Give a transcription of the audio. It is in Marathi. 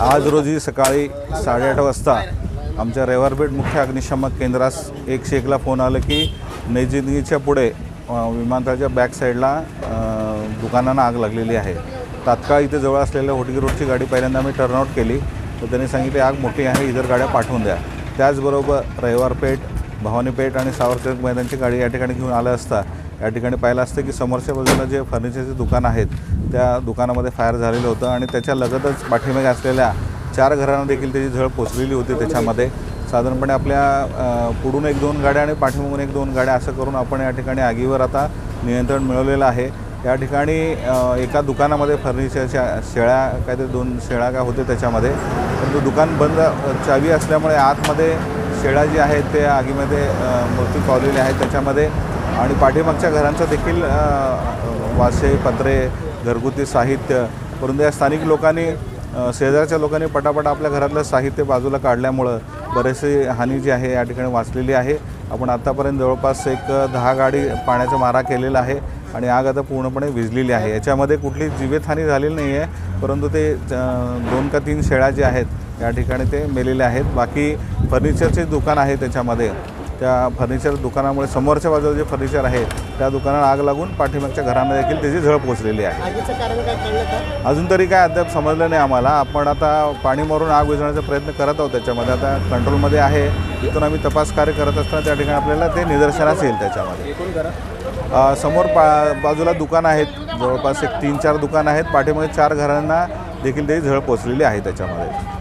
आज रोजी सकाळी 8:30 वाजता आमच्या रविवारपेठ मुख्य अग्निशामक केंद्रास 101ला फोन आला की नैजिंदगीच्या पुढे विमानतळाच्या बॅक साईडला दुकानांना आग लागलेली आहे। तात्काळ इथे जवळ असलेल्या होटगी रोडची गाडी पहिल्यांदा आम्ही टर्नआउट केली तर त्यांनी सांगितले आग मोठी आहे, इतर गाड्या पाठवून द्या। त्याचबरोबर रविवारपेठ, भवानीपेठ आणि सावरचंद मैदानची गाडी या ठिकाणी घेऊन आलं असता या ठिकाणी पाहिलं असतं की समोरच्या बाजूला जे फर्निचरचे दुकान आहेत त्या दुकानामध्ये फायर झालेलं होतं आणि त्याच्या लगतच पाठीमागे असलेल्या 4 घरांना देखील त्याची झळ पोचलेली होती। त्याच्यामध्ये साधारणपणे आपल्या पुढून 1-2 गाड्या आणि पाठीमागून 1-2 गाड्या असं करून आपण या ठिकाणी आगीवर आता नियंत्रण मिळवलेलं आहे। या ठिकाणी एका दुकानामध्ये फर्निचरच्या शेळ्या काहीतरी 2 शेळ्या काय होते त्याच्यामध्ये, परंतु दुकान बंद चावी असल्यामुळे आतमध्ये शेळ्या जी आहेत ते आगीमध्ये मृत्यू पावलेले आहेत त्याच्यामध्ये। आणि पाठीमागच्या घरांचं देखील वासे, पत्रे, घरगुती साहित्य, परंतु या स्थानिक लोकांनी शेजारच्या लोकांनी पटापट आपल्या घरातलं साहित्य बाजूला काढल्यामुळं बरेचसे हानी जी आहे या ठिकाणी वाचलेली आहे। आपण आतापर्यंत जवळपास 10 गाडी पाण्याचा मारा केलेला आहे आणि आग आता पूर्णपणे विझलेली आहे। याच्यामध्ये कुठली जीवितहानी झालेली नाही आहे, परंतु ते 2 का 3 शेळ्या जे आहेत या ठिकाणी ते मेलेले आहेत। बाकी फर्निचरचे दुकान आहे त्याच्यामध्ये, त्या फर्निचर दुकानामुळे समोरच्या बाजूला जे फर्निचर आहे त्या दुकानाला आग लागून पाठीमागच्या घरांना देखील त्याची झळ पोचलेली आहे। आगीचं कारण काय कळलं का? अजून तरी काय अद्याप समजलं नाही आम्हाला। आपण आता पाणी मारून आग विझवण्याचा प्रयत्न करत आहोत, त्याच्यामध्ये आता कंट्रोलमध्ये आहे। इथून आम्ही तपास कार्य करत असताना त्या ठिकाणी आपल्याला ते निदर्शनास येईल। त्याच्यामध्ये समोर बाजूला दुकान आहेत, जवळपास 3-4 दुकान आहेत, पाठीमागे 4 घरांना देखील त्याची झळ पोचलेली आहे त्याच्यामध्ये।